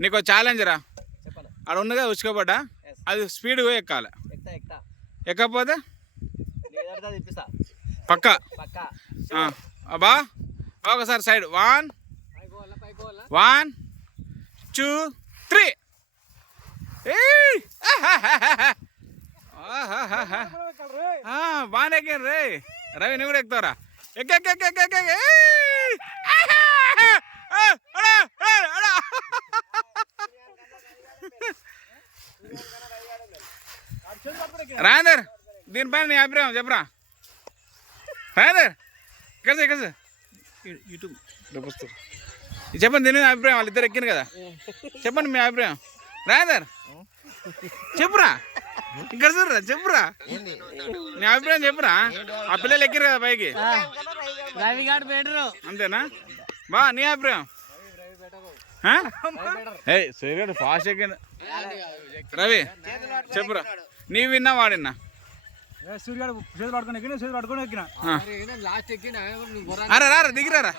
నీకు ఛాలెంజ్ రా. అక్కడ ఉన్నగా ఉచ్చుకోబడ్డా అది స్పీడ్ ఎక్కాలి. ఎక్కకపోతే పక్క అబ్బా. ఒకసారి సైడ్ 1 1 2 3. బాగానే ఎక్కాను రే. రవి నువ్వు కూడా ఎక్కుతావురా. రాజేందర్ దీనిపైన నీ అభిప్రాయం చెప్పరా. రాజేందర్ కలిసి యూట్యూబ్ వస్తారు. చెప్పండి దీని అభిప్రాయం. వాళ్ళిద్దరు ఎక్కింది కదా, చెప్పండి మీ అభిప్రాయం. రాజేందర్ చెప్పురా. ఇక్కడ చూడరా చెప్పురా నీ అభిప్రాయం చెప్పురా. ఆ పిల్లలు ఎక్కిరు కదా పైకి, అంతేనా? బా నీ అభిప్రాయం. సరే ఫాస్ట్ ఎక్కింది. రవి చెప్పురా. నీ విన్నా వాడినా? అరే రా దిగిరారా.